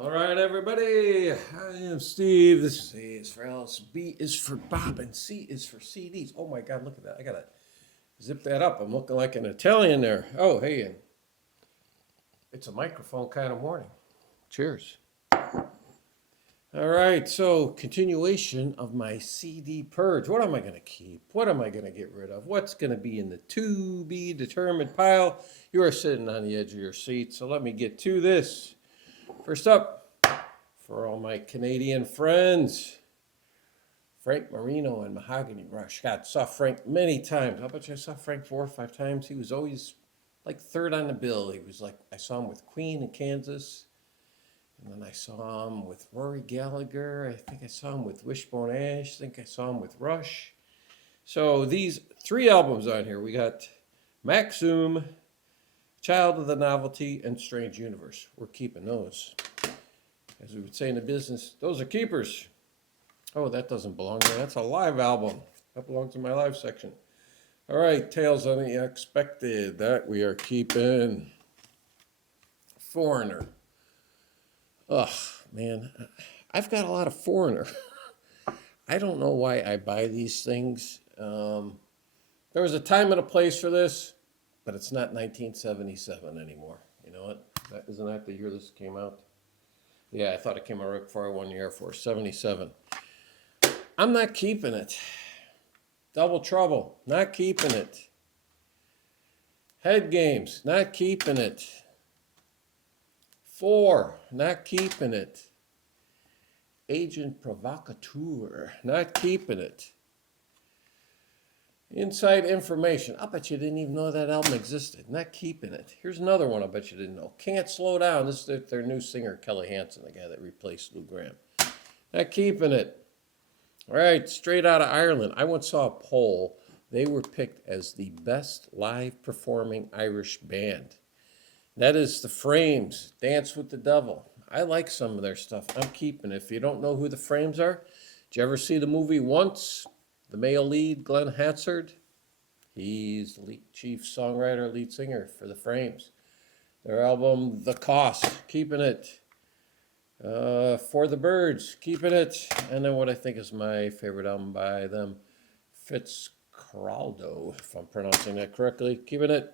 All right, everybody. I am Steve. This is A is for Alice, B is for Bob, and C is for CDs. Oh my God, look at that. I gotta zip that up. I'm looking like an Italian there. Oh, hey, and it's a microphone kind of morning. Cheers. All right, so continuation of my CD purge. What am I going to keep? What am I going to get rid of? What's going to be in the to be determined pile? You are sitting on the edge of your seat, so let me get to this. First up, for all my Canadian friends, Frank Marino and Mahogany Rush. God, saw Frank many times. I bet you I saw Frank 4 or 5 times. He was always like third on the bill. He was like, I saw him with Queen in Kansas. And then I saw him with Rory Gallagher. I think I saw him with Wishbone Ash. I think I saw him with Rush. So these 3 albums on here, we got Maxum, Child of the Novelty, and Strange Universe. We're keeping those. As we would say in the business, those are keepers. Oh, that doesn't belong there. That's a live album. That belongs in my live section. All right, Tales Unexpected. That we are keeping. Foreigner. Ugh, man, I've got a lot of Foreigner. I don't know why I buy these things. There was a time and a place for this, but it's not 1977 anymore. You know what? Isn't that the year this came out? Yeah, I thought it came out right before I won the Air Force, 77. I'm not keeping it. Double Trouble, not keeping it. Head Games, not keeping it. 4, not keeping it. Agent Provocateur, not keeping it. Inside Information, I bet you didn't even know that album existed, not keeping it. Here's another one I bet you didn't know. Can't Slow Down, this is their new singer, Kelly Hansen, the guy that replaced Lou Gramm. Not keeping it. All right, Straight Outta Ireland. I once saw a poll. They were picked as the best live performing Irish band. That is the Frames, Dance with the Devil. I like some of their stuff. I'm keeping it. If you don't know who the Frames are, did you ever see the movie Once? The male lead, Glenn Hansard. He's the chief songwriter, lead singer for the Frames. Their album, The Cost, keeping it. For the Birds, keeping it. And then what I think is my favorite album by them, Fitzcarraldo, if I'm pronouncing that correctly, keeping it.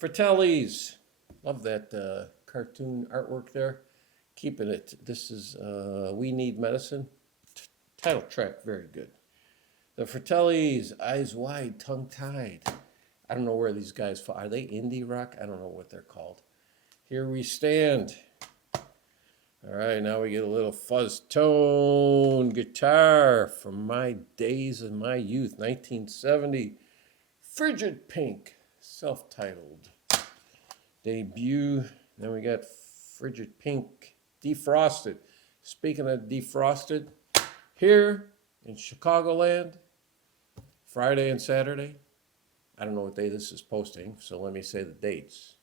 Fratellis, love that cartoon artwork there. Keeping it. This is We Need Medicine. Title track, very good. The Fratellis, Eyes Wide, Tongue Tied. I don't know where these guys fall. Are they indie rock? I don't know what they're called. Here We Stand. All right, now we get a little fuzz tone guitar from my days in my youth, 1970. Frigid Pink, self-titled debut. Then we got Frigid Pink, Defrosted. Speaking of defrosted, here in Chicagoland, Friday and Saturday. I don't know what day this is posting, so let me say the dates.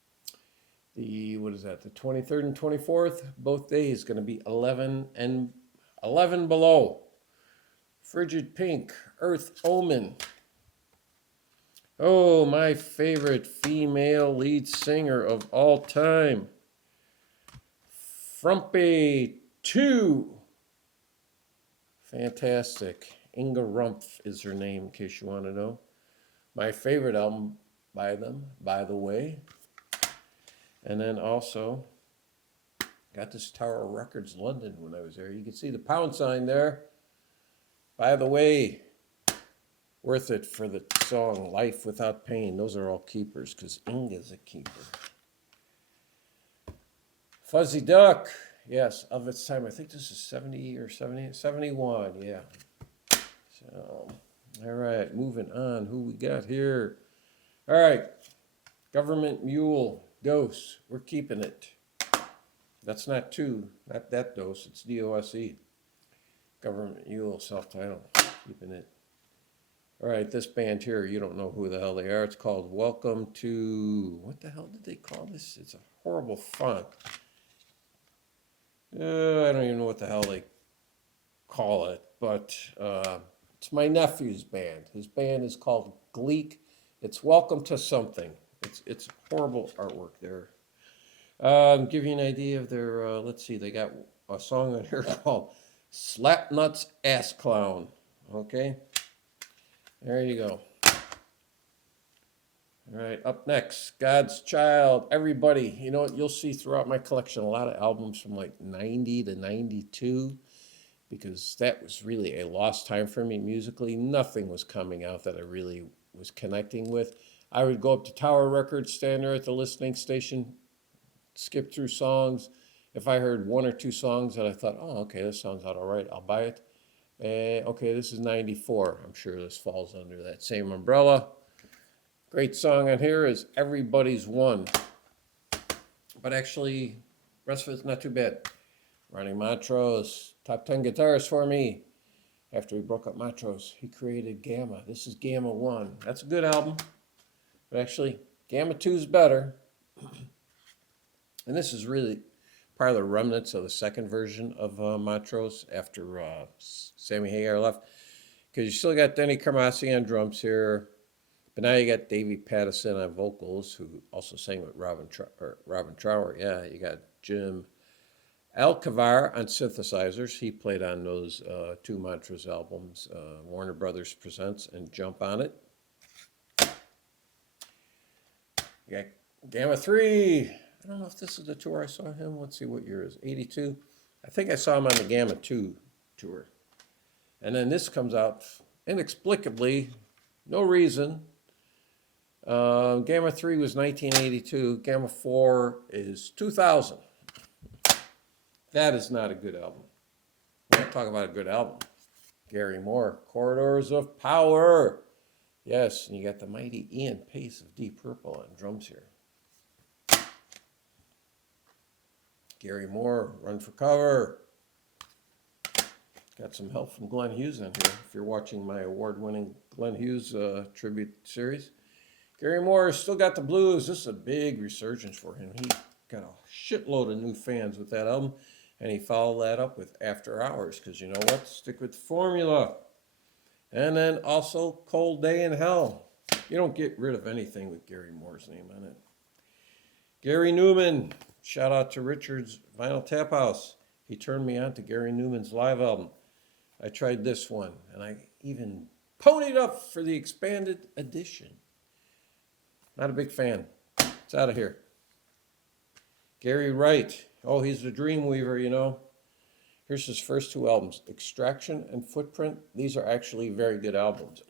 The 23rd and 24th, both days going to be 11 below. Frigid Pink, Earth Omen. Oh, my favorite female lead singer of all time. Frumpy 2. Fantastic. Inga Rumpf is her name, in case you want to know. My favorite album by them, By the Way. And then also, got this Tower Records London when I was there. You can see the pound sign there. By the Way, worth it for the song Life Without Pain. Those are all keepers because Inga's a keeper. Fuzzy Duck, yes, of its time. I think this is 70 or 70, 71, yeah. So, all right, moving on. Who we got here? All right, Government Mule. Dose, we're keeping it. That's not 2, not that dose, it's DOSE. Government Mule, self-titled, keeping it. All right, this band here, you don't know who the hell they are. It's called Welcome to, what the hell did they call this? It's a horrible font. I don't even know what the hell they call it, but it's my nephew's band. His band is called Gleek. It's Welcome to Something. It's horrible artwork there. Give you an idea of their, let's see, they got a song on here called Slapnuts Ass Clown. Okay, there you go. All right, up next, God's Child, Everybody. You know what, you'll see throughout my collection a lot of albums from like 90 to 92, because that was really a lost time for me musically. Nothing was coming out that I really was connecting with. I would go up to Tower Records, stand there at the listening station, skip through songs. If I heard one or two songs that I thought, oh, okay, this sounds all right, I'll buy it. Okay, this is 94. I'm sure this falls under that same umbrella. Great song on here is Everybody's One. But actually, the rest of it's not too bad. Ronnie Montrose, top 10 guitarist for me. After he broke up Montrose, he created Gamma. This is Gamma 1. That's a good album. But actually, Gamma 2 is better. And this is really part of the remnants of the second version of Montrose after Sammy Hagar left. Because you still got Denny Carmassi on drums here. But now you got Davey Pattison on vocals, who also sang with Robin Trower. Yeah, you got Jim Alcavar on synthesizers. He played on those two Montrose albums, Warner Brothers Presents and Jump on It. You got Gamma 3. I don't know if this is the tour I saw him. Let's see, what year is it? 82. I think I saw him on the Gamma 2 tour. And then this comes out inexplicably, no reason. Gamma 3 was 1982. Gamma 4 is 2000. That is not a good album. We're not talking about a good album. Gary Moore, Corridors of Power. Yes, and you got the mighty Ian Pace of Deep Purple on drums here. Gary Moore, Run for Cover. Got some help from Glenn Hughes on here, if you're watching my award-winning Glenn Hughes tribute series. Gary Moore still got the blues. This is a big resurgence for him. He got a shitload of new fans with that album, and he followed that up with After Hours, because you know what? Stick with the formula. And then also Cold Day in Hell. You don't get rid of anything with Gary Moore's name on it. Gary Newman. Shout out to Richard's Vinyl Tap House. He turned me on to Gary Newman's live album. I tried this one, and I even ponied up for the expanded edition. Not a big fan. It's out of here. Gary Wright. Oh, he's the Dreamweaver, you know. Here's his first two albums, Extraction and Footprint. These are actually very good albums.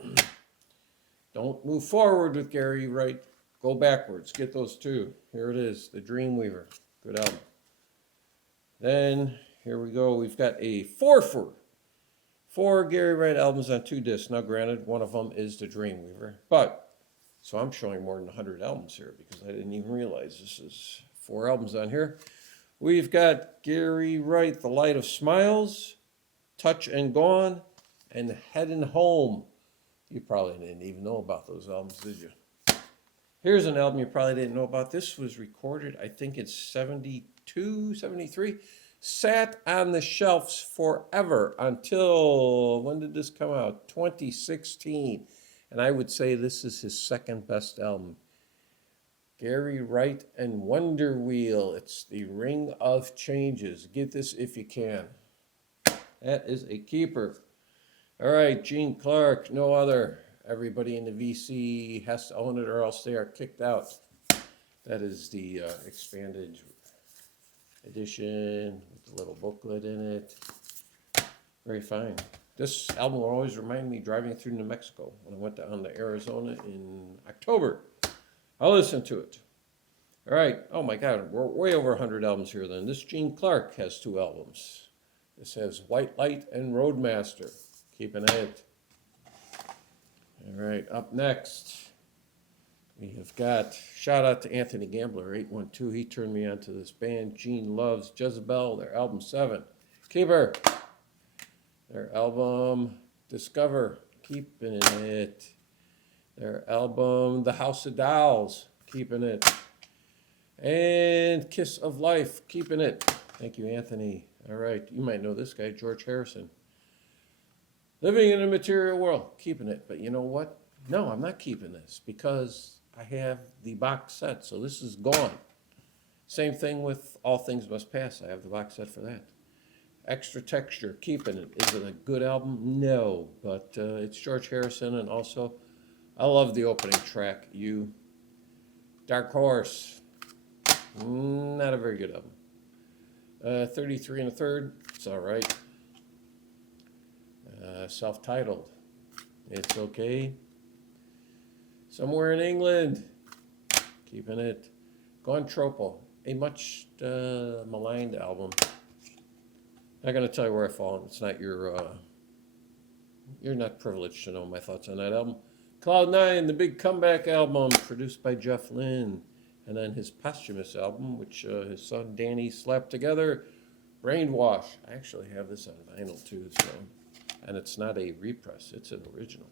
Don't move forward with Gary Wright. Go backwards. Get those two. Here it is, the Dreamweaver. Good album. Then, here we go. We've got a four Gary Wright albums on 2 discs. Now, granted, one of them is the Dreamweaver, but so I'm showing more than 100 albums here because I didn't even realize this is 4 albums on here. We've got Gary Wright, The Light of Smiles, Touch and Gone, and Headin' Home. You probably didn't even know about those albums, did you? Here's an album you probably didn't know about. This was recorded, I think it's 72, 73. Sat on the shelves forever until, when did this come out? 2016. And I would say this is his second best album. Gary Wright and Wonder Wheel. It's the Ring of Changes. Get this if you can. That is a keeper. All right, Gene Clark, No Other. Everybody in the VC has to own it or else they are kicked out. That is the expanded edition with the little booklet in it. Very fine. This album will always remind me driving through New Mexico when I went down to Arizona in October. I'll listen to it. All right. Oh, my God. We're way over 100 albums here then. This Gene Clark has 2 albums. This has White Light and Roadmaster. Keeping it. All right. Up next, we have got, shout out to Anthony Gambler, 812. He turned me on to this band. Gene loves Jezebel, their album 7. Keeper. Their album, Discover, keeping it. Their album, The House of Dolls, keeping it. And Kiss of Life, keeping it. Thank you, Anthony. All right, you might know this guy, George Harrison. Living in a Material World, keeping it. But you know what? No, I'm not keeping this because I have the box set, so this is gone. Same thing with All Things Must Pass. I have the box set for that. Extra Texture, keeping it. Is it a good album? No, but it's George Harrison, and also I love the opening track, You. Dark Horse, not a very good album. 33 and a third, it's all right. Self-titled, it's okay. Somewhere in England, keeping it. Gontropo, a much maligned album. Not going to tell you where I fall. It's not your. You're not privileged to know my thoughts on that album. Cloud 9, the big comeback album, produced by Jeff Lynne, and then his posthumous album, which his son Danny slapped together, Brainwash. I actually have this on vinyl too, so, and it's not a repress; it's an original.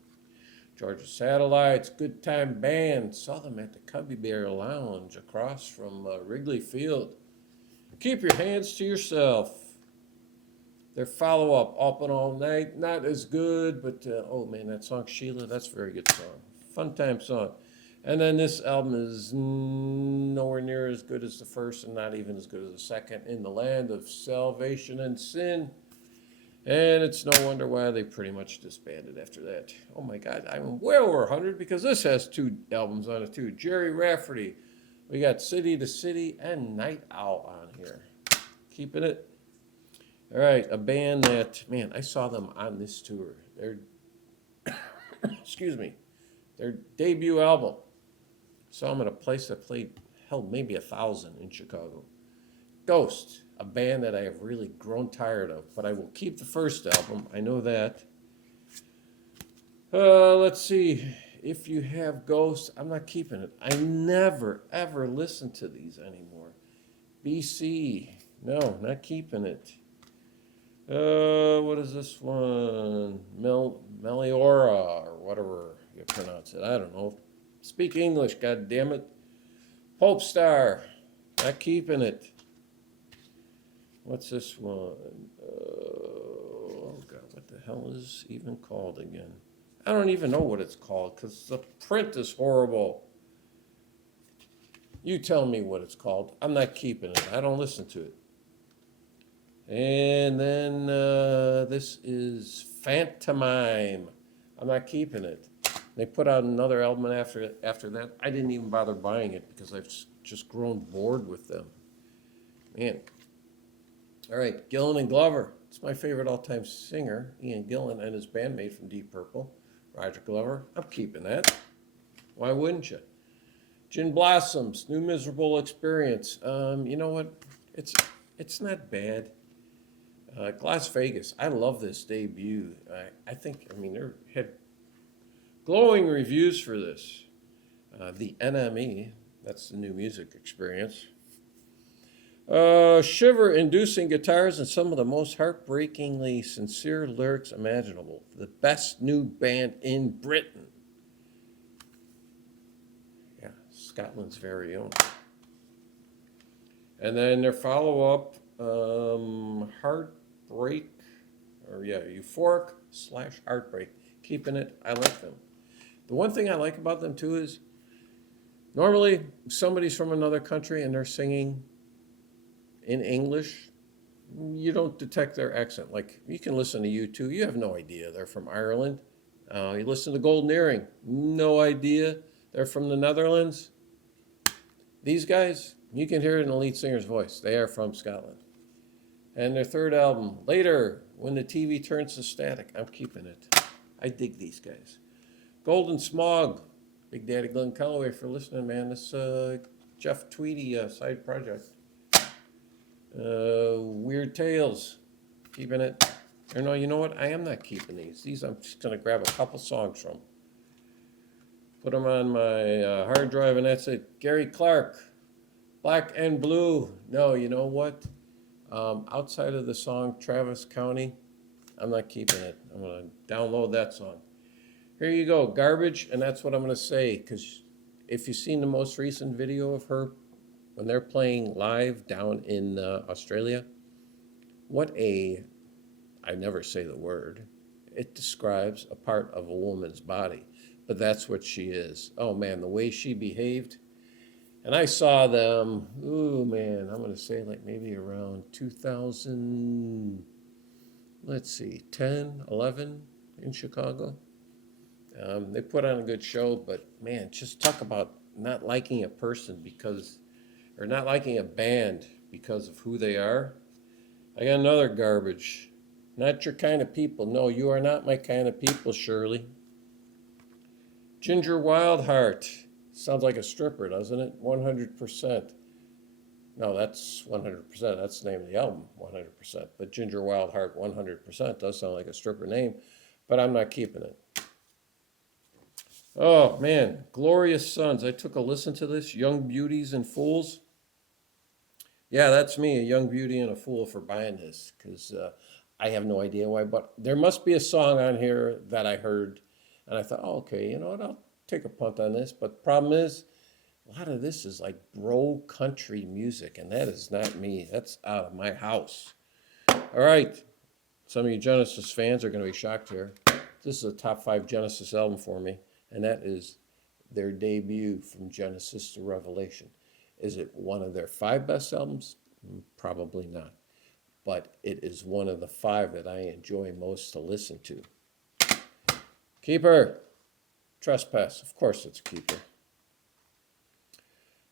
Georgia Satellites, Good Time Band. Saw them at the Cubby Bear Lounge across from Wrigley Field. Keep Your Hands to Yourself. Their follow-up, Up and All Night, not as good, but oh man, that song Sheila, that's a very good song. Fun time song. And then this album is nowhere near as good as the first and not even as good as the second. In the Land of Salvation and Sin. And it's no wonder why they pretty much disbanded after that. Oh my God, I'm well over 100 because this has 2 albums on it too. Jerry Rafferty. We got City to City and Night Owl on here. Keeping it. All right, a band that, man, I saw them on this tour. Their, excuse me, their debut album. Saw them at a place that held maybe 1,000 in Chicago. Ghost, a band that I have really grown tired of, but I will keep the first album. I know that. Let's see. If You Have Ghost, I'm not keeping it. I never, ever listen to these anymore. BC, no, not keeping it. What is this one? Meliora, or whatever you pronounce it. I don't know. Speak English, God damn it. Pope Star, not keeping it. What's this one? Oh, God, what the hell is even called again? I don't even know what it's called because the print is horrible. You tell me what it's called. I'm not keeping it. I don't listen to it. And then this is Phantomime. I'm not keeping it. They put out another album after that. I didn't even bother buying it because I've just grown bored with them. Man. All right, Gillan and Glover. It's my favorite all-time singer, Ian Gillan, and his bandmate from Deep Purple, Roger Glover. I'm keeping that. Why wouldn't you? Gin Blossoms, New Miserable Experience. You know what? It's not bad. Las Vegas. I love this debut. I mean, they had glowing reviews for this. The NME, that's the New Music Experience. Shiver-inducing guitars and some of the most heartbreakingly sincere lyrics imaginable. The best new band in Britain. Yeah, Scotland's very own. And then their follow-up, Euphoric/Heartbreak. Keeping it. I like them. The one thing I like about them too is normally somebody's from another country and they're singing in English, you don't detect their accent. Like, you can listen to U2, you have no idea they're from Ireland. You listen to Golden Earring, no idea they're from the Netherlands. These guys, you can hear it in the lead singer's voice. They are from Scotland. And their third album, Later, When the TV Turns to Static, I'm keeping it. I dig these guys. Golden Smog, Big Daddy Glenn Calloway for listening, man. This Jeff Tweedy side project. Weird Tales, keeping it. Or no, you know what? I am not keeping these. These I'm just going to grab a couple songs from. Put them on my hard drive, and that's it. Gary Clark, Black and Blue. No, you know what? Outside of the song Travis County, I'm not keeping it. I'm going to download that song. Here you go, Garbage, and that's what I'm going to say, because if you've seen the most recent video of her when they're playing live down in Australia, I never say the word, it describes a part of a woman's body, but that's what she is. Oh man, the way she behaved, And I saw them, ooh man, I'm going to say like maybe around 2000, let's see, 10, 11 in Chicago. They put on a good show, but man, just talk about not liking a person because, or not liking a band because of who they are. I got another garbage. Not your kind of people. No, you are not my kind of people, Shirley. Ginger Wildheart. Sounds like a stripper, doesn't it? 100%. No, that's 100%. That's the name of the album, 100%. But Ginger Wildheart, 100% does sound like a stripper name, but I'm not keeping it. Oh, man. Glorious Sons. I took a listen to this. Young Beauties and Fools. Yeah, that's me, a young beauty and a fool for buying this, because I have no idea why, but there must be a song on here that I heard, and I thought, oh, okay, you know what, I'll take a punt on this. But the problem is, a lot of this is like bro country music, and that is not me. That's out of my house. All right, some of you Genesis fans are going to be shocked here. This is a top 5 Genesis album for me, and that is their debut from Genesis to Revelation. Is it one of their 5 best albums? Probably not. But it is one of the 5 that I enjoy most to listen to. Keeper. Trespass. Of course it's Keeper.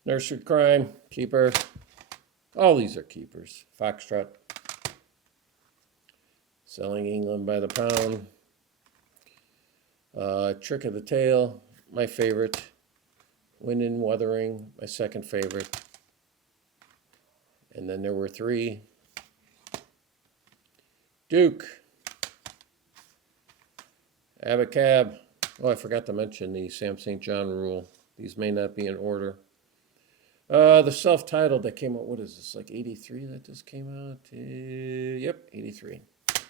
Nursery Crime. Keeper. All these are keepers. Foxtrot. Selling England by the Pound. Trick of the Tail. My favorite. Wind and Wuthering, my second favorite. And then there were 3. Duke. Abacab. Oh, I forgot to mention the Sam St. John rule. These may not be in order. The self-titled that came out, what is this, like 83 that just came out? Yep, 83. I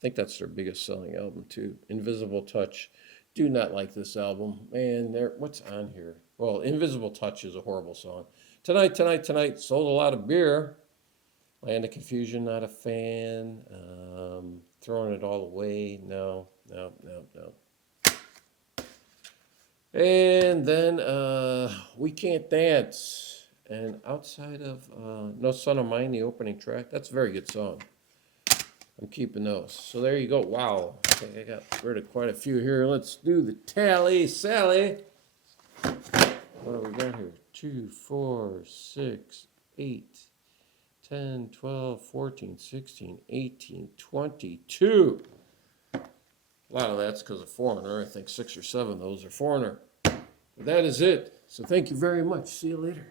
think that's their biggest selling album too. Invisible Touch. Do not like this album. Man, what's on here? Well, Invisible Touch is a horrible song. Tonight, sold a lot of beer. Land of Confusion, not a fan. Throwing it all away. No. And then We Can't Dance. And outside of No Son of Mine, the opening track, that's a very good song. I'm keeping those. So there you go. Wow. I think I got rid of quite a few here. Let's do the tally, Sally. What do we got here? 2, 4, 6, 8, 10, 12, 14, 16, 18, 22. A lot of that's because of Foreigner. I think 6 or 7 of those are Foreigner. But that is it. So thank you very much. See you later.